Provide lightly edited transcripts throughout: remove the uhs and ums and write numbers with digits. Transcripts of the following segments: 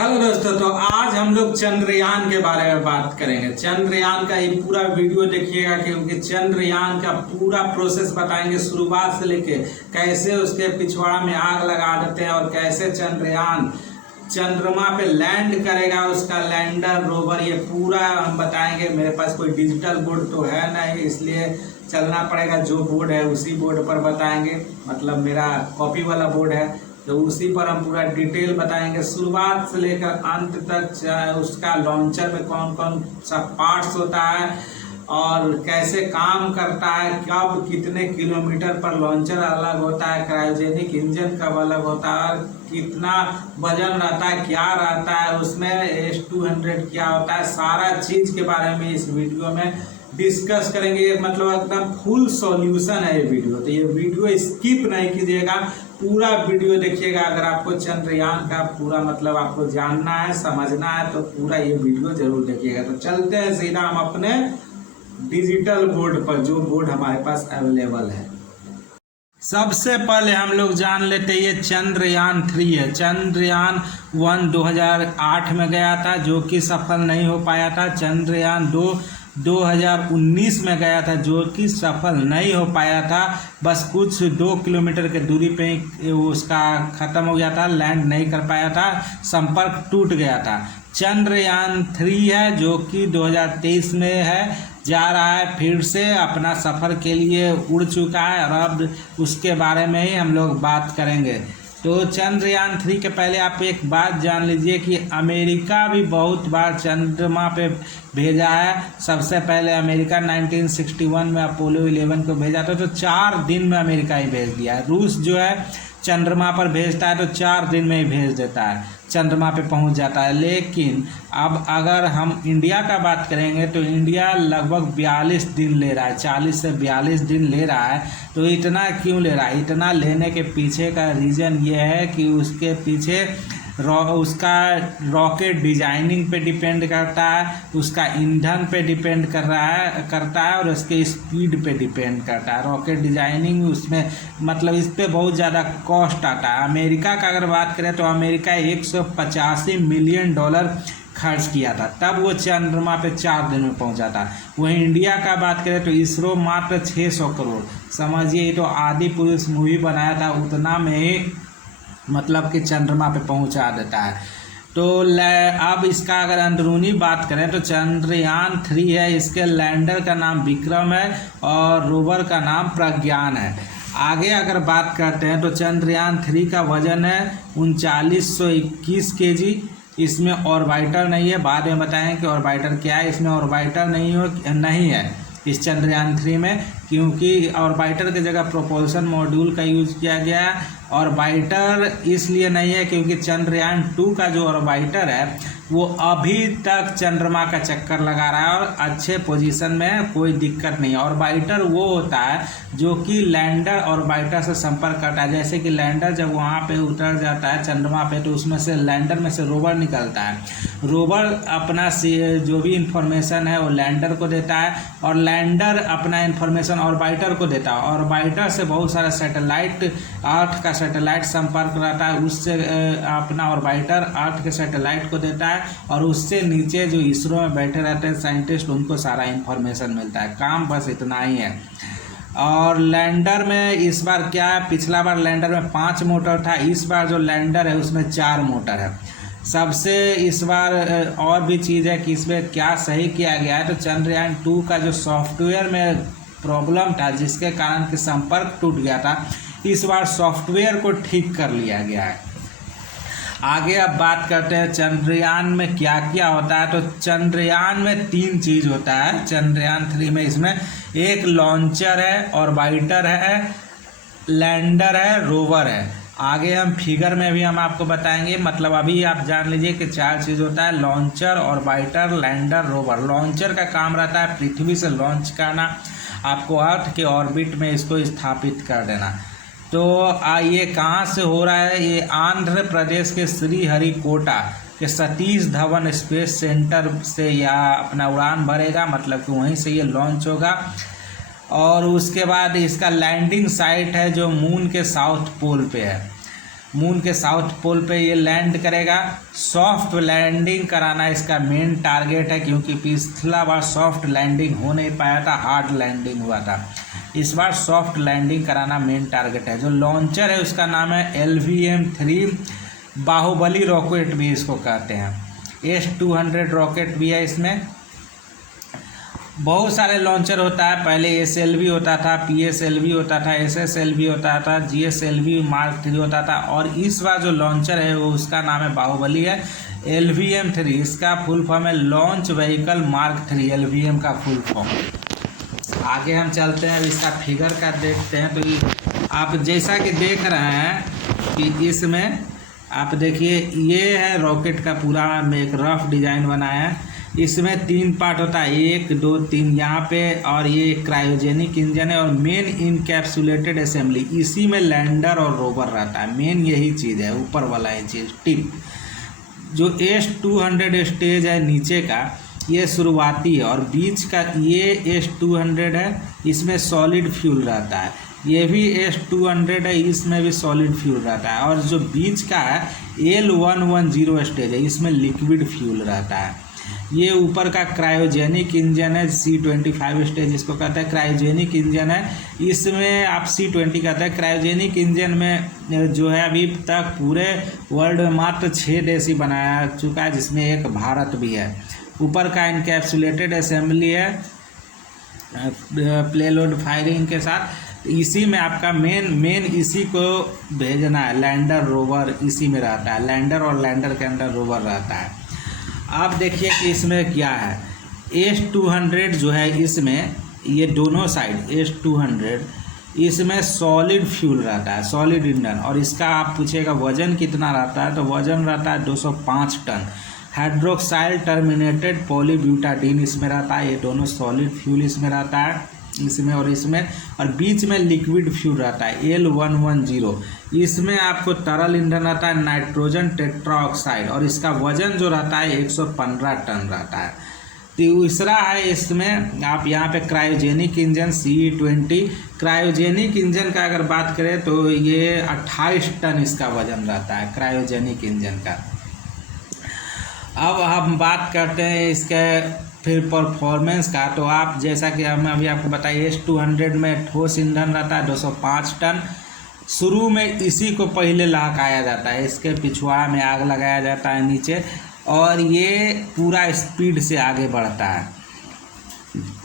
Hello दोस्तों, तो आज हम लोग चंद्रयान के बारे में बात करेंगे। चंद्रयान का ये पूरा वीडियो देखिएगा क्योंकि चंद्रयान का पूरा प्रोसेस बताएंगे, शुरुआत से लेके कैसे उसके पिछवाड़ा में आग लगा देते हैं और कैसे चंद्रयान चंद्रमा पे लैंड करेगा, उसका लैंडर रोवर, ये पूरा हम बताएंगे। मेरे पास कोई डिजिटल बोर्ड तो है नहीं, इसलिए चलना पड़ेगा, जो बोर्ड है उसी बोर्ड पर बताएंगे। मतलब मेरा कॉपी वाला बोर्ड है तो उसी पर हम पूरा डिटेल बताएंगे, शुरुआत से लेकर अंत तक। उसका लॉन्चर में कौन कौन सा पार्ट्स होता है और कैसे काम करता है, कब कितने किलोमीटर पर लॉन्चर अलग होता है, क्रायोजेनिक इंजन कब अलग होता है, कितना वजन रहता है, क्या रहता है उसमें, S200 क्या होता है, सारा चीज के बारे में इस वीडियो में डिस्कस करेंगे। मतलब एकदम फुल सॉल्यूशन है ये वीडियो, तो ये वीडियो स्किप नहीं कीजिएगा, पूरा वीडियो देखिएगा। अगर आपको चंद्रयान का पूरा मतलब आपको जानना है, समझना है, तो पूरा ये वीडियो जरूर देखिएगा। तो चलते हैं सीधा हम अपने डिजिटल बोर्ड पर, जो बोर्ड हमारे पास अवेलेबल है। सबसे पहले हम लोग जान लेते हैं, ये चंद्रयान 3 है। चंद्रयान 1 2008 में गया था, जो कि सफल नहीं हो पाया था। चंद्रयान 2 2019 में गया था, जो कि सफल नहीं हो पाया था। बस कुछ 2 किलोमीटर के दूरी पे ही उसका खत्म हो गया था, लैंड नहीं कर पाया था, संपर्क टूट गया था। चंद्रयान 3 है, जो कि 2023 में है, जा रहा है, फिर से अपना सफ़र के लिए उड़ चुका है, और अब उसके बारे में ही हम लोग बात करेंगे। तो चंद्रयान 3 के पहले आप एक बात जान लीजिए कि अमेरिका भी बहुत बार चंद्रमा पे भेजा है। सबसे पहले अमेरिका 1961 में अपोलो 11 को भेजा था, तो 4 दिन में अमेरिका ही भेज दिया है। रूस जो है चंद्रमा पर भेजता है तो 4 दिन में ही भेज देता है, चंद्रमा पे पहुंच जाता है। लेकिन अब अगर हम इंडिया का बात करेंगे तो इंडिया लगभग 42 दिन ले रहा है, 40 से 42 दिन ले रहा है। तो इतना क्यों ले रहा है? इतना लेने के पीछे का रीज़न ये है कि उसके पीछे उसका रॉकेट डिजाइनिंग पे डिपेंड करता है, उसका ईंधन पे डिपेंड करता है और उसके स्पीड पे डिपेंड करता है। रॉकेट डिजाइनिंग उसमें मतलब इस पे बहुत ज़्यादा कॉस्ट आता है। अमेरिका का अगर बात करें तो अमेरिका 185 मिलियन डॉलर खर्च किया था, तब वो चंद्रमा पे 4 दिन में पहुंचा था। वहीं इंडिया का बात करें तो इसरो मात्र 600 करोड़, समझिए, तो आदि पुरुष मूवी बनाया था, उतना में ही मतलब कि चंद्रमा पे पहुंचा देता है। तो अब इसका अगर अंदरूनी बात करें तो चंद्रयान 3 है, इसके लैंडर का नाम विक्रम है और रोवर का नाम प्रज्ञान है। आगे अगर बात करते हैं तो चंद्रयान 3 का वजन है 3921 kg। इसमें ऑर्बिटर नहीं है, बाद में बताएं कि ऑर्बिटर क्या है। इसमें ऑर्बिटर नहीं है इस चंद्रयान 3 में, क्योंकि ऑर्बिटर की जगह प्रोपल्शन मॉड्यूल का यूज़ किया गया है। ऑर्बिटर इसलिए नहीं है क्योंकि चंद्रयान 2 का जो ऑर्बिटर है वो अभी तक चंद्रमा का चक्कर लगा रहा है और अच्छे पोजीशन में, कोई दिक्कत नहीं है। ऑर्बिटर वो होता है जो कि लैंडर ऑर्बिटर से संपर्क करता है। जैसे कि लैंडर जब वहाँ पे उतर जाता है चंद्रमा पे, तो उसमें से लैंडर में से रोवर निकलता है। रोवर अपना जो भी इंफॉर्मेशन है वो लैंडर को देता है और लैंडर अपना इंफॉर्मेशन ऑर्बिटर को देता है। ऑर्बिटर से बहुत सारा सैटेलाइट, अर्थ का सैटेलाइट संपर्क रहता है, उससे अपना ऑर्बिटर अर्थ के सैटेलाइट को देता है और उससे नीचे जो इसरो में बैठे रहते हैं साइंटिस्ट, उनको सारा इंफॉर्मेशन मिलता है। काम बस इतना ही है। और लैंडर में इस बार क्या है, पिछला बार लैंडर में 5 मोटर था, इस बार जो लैंडर है उसमें 4 मोटर है। सबसे इस बार और भी चीज़ है कि इसमें क्या सही किया गया है, तो चंद्रयान 2 का जो सॉफ्टवेयर में प्रॉब्लम था जिसके कारण कि संपर्क टूट गया था, इस बार सॉफ्टवेयर को ठीक कर लिया गया है। आगे अब बात करते हैं चंद्रयान में क्या क्या होता है। तो चंद्रयान में 3 चीज़ होता है चंद्रयान 3 में। इसमें एक लॉन्चर है, ऑर्बिटर है, लैंडर है, रोवर है। आगे हम फिगर में भी हम आपको बताएंगे। मतलब अभी आप जान लीजिए कि 4 चीज़ होता है, launcher, orbiter, lander, rover. Launcher का काम रहता है पृथ्वी से लॉन्च करना, आपको अर्थ के ऑर्बिट में इसको स्थापित कर देना। तो ये कहाँ से हो रहा है? ये आंध्र प्रदेश के श्रीहरिकोटा के सतीश धवन स्पेस सेंटर से यह अपना उड़ान भरेगा, मतलब कि वहीं से ये लॉन्च होगा। और उसके बाद इसका लैंडिंग साइट है जो मून के साउथ पोल पे है। मून के साउथ पोल पे ये लैंड करेगा। सॉफ्ट लैंडिंग कराना इसका मेन टारगेट है, क्योंकि पिछला बार सॉफ्ट लैंडिंग हो नहीं पाया था, हार्ड लैंडिंग हुआ था। इस बार सॉफ्ट लैंडिंग कराना मेन टारगेट है। जो लॉन्चर है उसका नाम है LVM-3 बाहुबली रॉकेट भी इसको कहते हैं। S-200 रॉकेट भी है। इसमें बहुत सारे लॉन्चर होता है। पहले SLV होता था, PSLV होता था, SSLV होता था, GSLV Mark 3 होता था, और इस बार जो लॉन्चर है वो उसका नाम है बाहुबली है, LVM-3। इसका फुल फॉर्म है लॉन्च व्हीकल मार्क 3, LVM का फुल फॉर्म। आगे हम चलते हैं, अब इसका फिगर का देखते हैं। तो ये आप जैसा कि देख रहे हैं कि इसमें आप देखिए ये है रॉकेट का पूरा एक रफ डिज़ाइन बनाया है। इसमें 3 पार्ट होता है, 1 2 3 यहाँ पे, और ये क्रायोजेनिक इंजन है और मेन इनकैप्सुलेटेड असेंबली। इसी में लैंडर और रोवर रहता है, मेन यही चीज़ है, ऊपर वाला ये चीज़ टिप। जो S-200 स्टेज है नीचे का, ये शुरुआती है, और बीच का ये S-200 है, इसमें सॉलिड फ्यूल रहता है। ये भी S-200 है, इसमें भी सॉलिड फ्यूल रहता है। और जो बीच का है L-110 स्टेज है, इसमें लिक्विड फ्यूल रहता है। ये ऊपर का क्रायोजेनिक इंजन है, C-25 स्टेज इसको कहते हैं, क्रायोजेनिक इंजन है। इसमें आप C-20 कहते हैं। क्रायोजेनिक इंजन में जो है अभी तक पूरे वर्ल्ड में मात्र 6 देश ही बनाया चुका है, जिसमें एक भारत भी है। ऊपर का इनकैप्सुलेटेड असेंबली है प्लेलोड फायरिंग के साथ। इसी में आपका मेन इसी को भेजना है, लैंडर रोवर इसी में रहता है, लैंडर और लैंडर के अंदर रोवर रहता है। आप देखिए कि इसमें क्या है, S-200 जो है, इसमें ये दोनों साइड S-200 इसमें सॉलिड फ्यूल रहता है, सॉलिड ईंधन। और इसका आप पूछेगा वजन कितना रहता है, तो वजन रहता है 205 टन। हाइड्रोक्साइल टर्मिनेटेड पॉलीब्यूटाडीन इसमें रहता है। ये दोनों सॉलिड फ्यूल इसमें रहता है, इसमें और इसमें। और बीच में लिक्विड फ्यूल रहता है L-110। इसमें आपको तरल ईंधन रहता है नाइट्रोजन टेट्राऑक्साइड, और इसका वजन जो रहता है 115 टन रहता है। तीसरा है इसमें आप यहाँ पे cryogenic engine C-20। Cryogenic engine का अगर बात करें तो ये 28 टन इसका वजन रहता है, क्रायोजेनिक इंजन का। अब हम बात करते हैं इसके फिर परफॉर्मेंस का। तो आप जैसा कि हम अभी आपको बताइए, S-200 में ठोस ईंधन रहता है 205 टन। शुरू में इसी को पहले लहकाया जाता है, इसके पिछुआ में आग लगाया जाता है नीचे, और ये पूरा स्पीड से आगे बढ़ता है।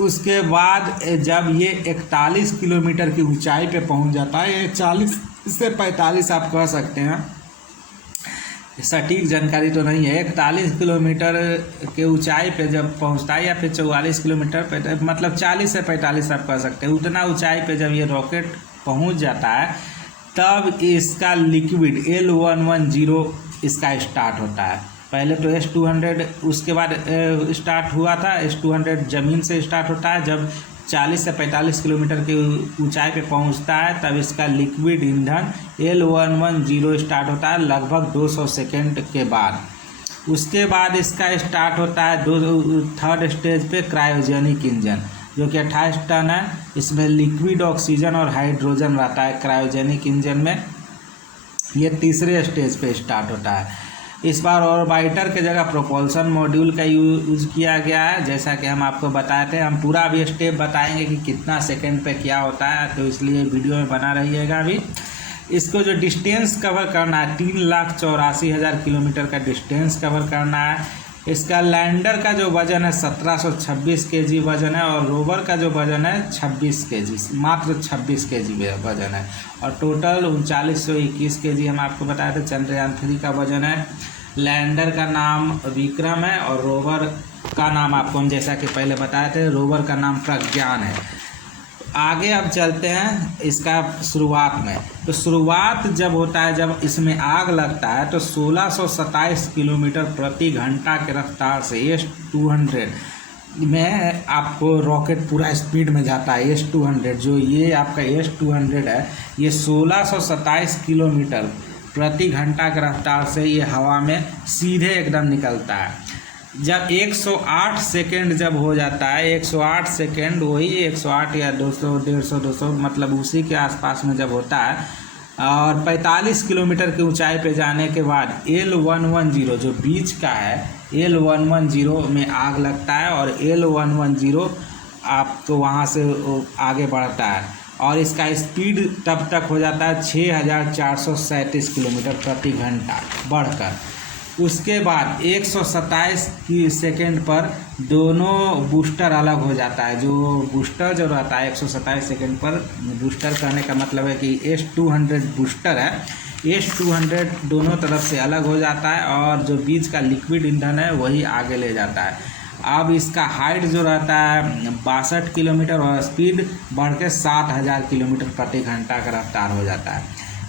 उसके बाद जब ये 41 किलोमीटर की ऊंचाई पे पहुंच जाता है, ये 40 से 45 आप कह सकते हैं, सटीक जानकारी तो नहीं है। 41 किलोमीटर के ऊंचाई पे जब पहुंचता है, या फिर 44 किलोमीटर पे, मतलब 40 से 45 आप कह सकते हैं, उतना ऊंचाई पे जब ये रॉकेट पहुंच जाता है, तब इसका लिक्विड L-110 इसका स्टार्ट होता है। पहले तो S-200 उसके बाद स्टार्ट हुआ था। S-200 ज़मीन से स्टार्ट होता है, जब 40 से 45 किलोमीटर की ऊंचाई पे पहुंचता है, तब इसका लिक्विड ईंधन L-110 स्टार्ट होता है लगभग 200 सेकेंड के बाद। उसके बाद इसका स्टार्ट होता है थर्ड स्टेज पे क्रायोजेनिक इंजन, जो कि 28 टन है। इसमें लिक्विड ऑक्सीजन और हाइड्रोजन रहता है क्रायोजेनिक इंजन में। ये तीसरे स्टेज पे स्टार्ट होता है। इस बार ऑर्बिटर के जगह प्रोपल्सन मॉड्यूल का यूज़ किया गया है, जैसा कि हम आपको बताए थे। हम पूरा अभी स्टेप बताएंगे कि कितना सेकंड पे क्या होता है, तो इसलिए वीडियो में बना रहिएगा। अभी इसको जो डिस्टेंस कवर करना है, 3,84,000 किलोमीटर का डिस्टेंस कवर करना है। इसका लैंडर का जो वज़न है 1726 kg वज़न है, और रोवर का जो वज़न है 26 kg, मात्र 26 kg वज़न है। और टोटल 3921 kg हम आपको बताए थे। चंद्रयान 3 का वज़न है। लैंडर का नाम विक्रम है, और रोवर का नाम आपको हम जैसा कि पहले बताए थे, रोवर का नाम प्रज्ञान है। आगे अब चलते हैं इसका शुरुआत में। तो शुरुआत जब होता है, जब इसमें आग लगता है, तो 1627 किलोमीटर प्रति घंटा के रफ्तार से S-200 में आपको रॉकेट पूरा स्पीड में जाता है। S-200 जो ये आपका S-200 है, ये 1627 किलोमीटर प्रति घंटा के रफ्तार से ये हवा में सीधे एकदम निकलता है। जब 108 सेकेंड जब हो जाता है, 108 सेकेंड, वही 108 या 200, 150, 200, मतलब उसी के आसपास में जब होता है, और 45 किलोमीटर की ऊंचाई पे जाने के बाद L110 जो बीच का है, L110 में आग लगता है और L110 आपको वहाँ से आगे बढ़ता है और इसका स्पीड तब तक हो जाता है 6437 किलोमीटर प्रति घंटा बढ़कर। उसके बाद 127 की सेकेंड पर दोनों बूस्टर अलग हो जाता है। जो बूस्टर जो रहता है 127 सेकेंड पर, बूस्टर कहने का मतलब है कि S200 बूस्टर है, S200 दोनों तरफ से अलग हो जाता है और जो बीच का लिक्विड ईंधन है वही आगे ले जाता है। अब इसका हाइट जो रहता है 62 किलोमीटर और स्पीड बढ़ के 7000 किलोमीटर प्रति घंटा का रफ्तार हो जाता है।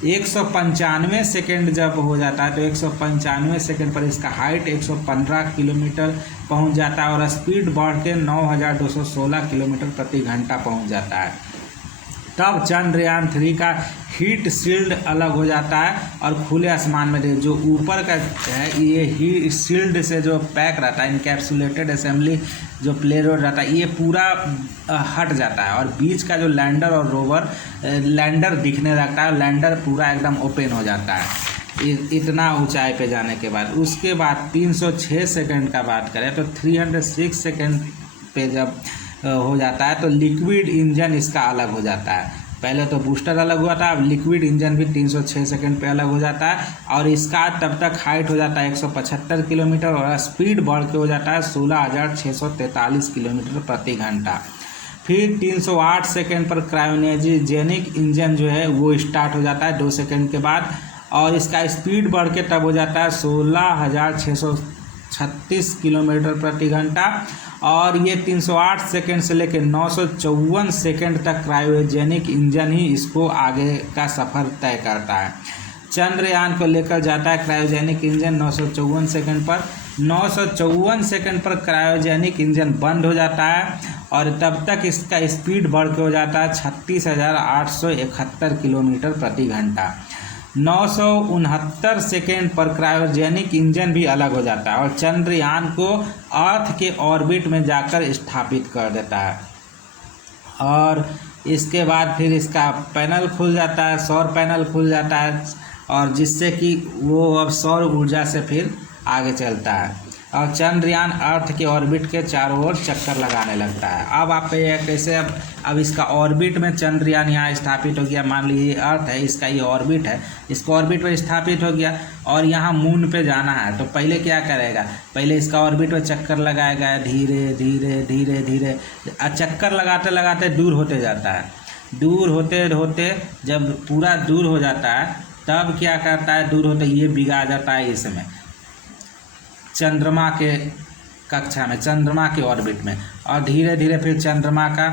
195 सेकेंड जब हो जाता है तो 195 सेकेंड पर इसका हाइट 115 किलोमीटर पहुंच जाता है और स्पीड बढ़ के 9216 किलोमीटर प्रति घंटा पहुंच जाता है। तब चंद्रयान 3 का हीट शील्ड अलग हो जाता है और खुले आसमान में जो ऊपर का है ये हीट शील्ड से जो पैक रहता है, इनकैप्सुलेटेड असेंबली जो प्लेरोड रहता है, ये पूरा हट जाता है और बीच का जो लैंडर और रोवर लैंडर दिखने लगता है, लैंडर पूरा एकदम ओपन हो जाता है इतना ऊंचाई पे जाने के बाद। उसके बाद 306 सेकंड का बात करें तो 306 सेकंड पे जब हो जाता है तो लिक्विड इंजन इसका अलग हो जाता है। पहले तो बूस्टर अलग हुआ था, अब लिक्विड इंजन भी 306 सेकंड पे अलग हो जाता है और इसका तब तक हाइट हो जाता है 175 किलोमीटर और स्पीड बढ़ के हो जाता है 16643 किलोमीटर प्रति घंटा। फिर 308 सेकंड पर क्रायोजेनिक इंजन जो है वो स्टार्ट हो जाता है 2 सेकंड के बाद और इसका स्पीड बढ़ के तब हो जाता है 16636 किलोमीटर प्रति घंटा और ये 308 सेकंड से लेकर 954 सेकंड तक क्रायोजेनिक इंजन ही इसको आगे का सफ़र तय करता है। चंद्रयान को लेकर जाता है क्रायोजेनिक इंजन 954 सेकंड पर। 954 सेकंड पर क्रायोजेनिक इंजन बंद हो जाता है और तब तक इसका स्पीड बढ़ के हो जाता है 36,871 किलोमीटर प्रति घंटा। 969 सेकेंड पर क्रायोजेनिक इंजन भी अलग हो जाता है और चंद्रयान को अर्थ के ऑर्बिट में जाकर स्थापित कर देता है और इसके बाद फिर इसका पैनल खुल जाता है, सौर पैनल खुल जाता है और जिससे कि वो अब सौर ऊर्जा से फिर आगे चलता है और चंद्रयान अर्थ के ऑर्बिट के चारों ओर चक्कर लगाने लगता है। अब आप कैसे अब इसका ऑर्बिट में चंद्रयान यहाँ स्थापित हो गया। मान लीजिए अर्थ है, इसका ये ऑर्बिट है, इसको ऑर्बिट में स्थापित हो गया और यहाँ मून पे जाना है तो पहले क्या करेगा, पहले इसका ऑर्बिट में चक्कर लगाएगा, धीरे धीरे धीरे धीरे चक्कर लगाते लगाते दूर होते जाता है। दूर होते होते जब पूरा दूर हो जाता है तब क्या करता है, दूर होते ये बिगा जाता है इसमें चंद्रमा के कक्षा में, चंद्रमा के ऑर्बिट में और धीरे धीरे फिर चंद्रमा का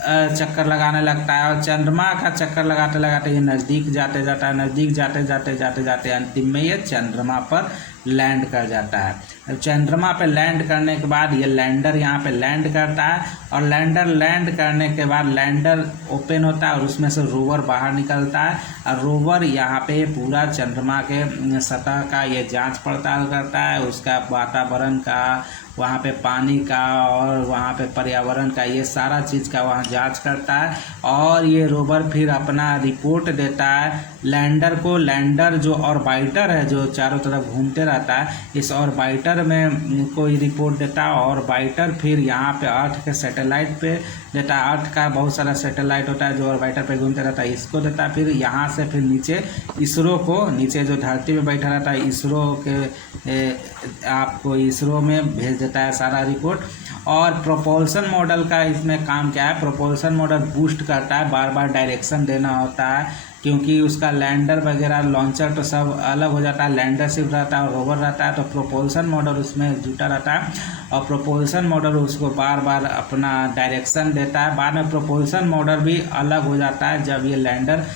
चक्कर लगाने लगता है और चंद्रमा का चक्कर लगाते लगाते ये नज़दीक जाते जाता है, नज़दीक जाते जाते जाते जाते अंतिम में ये चंद्रमा पर लैंड कर जाता है। चंद्रमा पे लैंड करने के बाद ये लैंडर यहाँ पे लैंड करता है और लैंडर लैंड करने के बाद लैंडर ओपन होता है और उसमें से रोवर बाहर निकलता है और रोवर यहाँ पे पूरा चंद्रमा के सतह का ये जांच पड़ताल करता है, उसका वातावरण का, वहाँ पे पानी का और वहाँ पे पर्यावरण का, ये सारा चीज़ का वहाँ जांच करता है और ये रोवर फिर अपना रिपोर्ट देता है लैंडर को। लैंडर जो ऑर्बिटर है जो चारों तरफ घूमते रहता है, इस ऑर्बिटर में कोई रिपोर्ट देता है। ऑर्बिटर फिर यहाँ पे अर्थ के सैटेलाइट पे देता है, अर्थ का बहुत सारा सैटेलाइट होता है जो ऑर्बिटर पे घूमते रहता है, इसको देता है। फिर यहाँ से फिर नीचे इसरो को, नीचे जो धरती पे बैठा रहता है इसरो के आपको इसरो में भेज देता है सारा रिपोर्ट। और प्रोपल्सन मॉडल का इसमें काम क्या है, प्रोपल्सन मॉडल बूस्ट करता है, बार बार डायरेक्शन देना होता है क्योंकि उसका लैंडर वगैरह लॉन्चर तो सब अलग हो जाता है, लैंडर सिर्फ रहता है और रोवर रहता है, तो प्रोपल्सन मॉडल उसमें जुटा रहता है और प्रोपल्सन मॉडल उसको बार बार अपना डायरेक्शन देता है। बाद में प्रोपल्सन मॉडल भी अलग हो जाता है जब ये लैंडर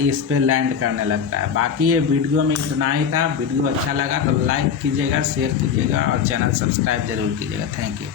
इस पे लैंड करने लगता है। बाकी ये वीडियो में इतना ही था। वीडियो अच्छा लगा तो लाइक कीजिएगा, शेयर कीजिएगा और चैनल सब्सक्राइब जरूर कीजिएगा। Thank you.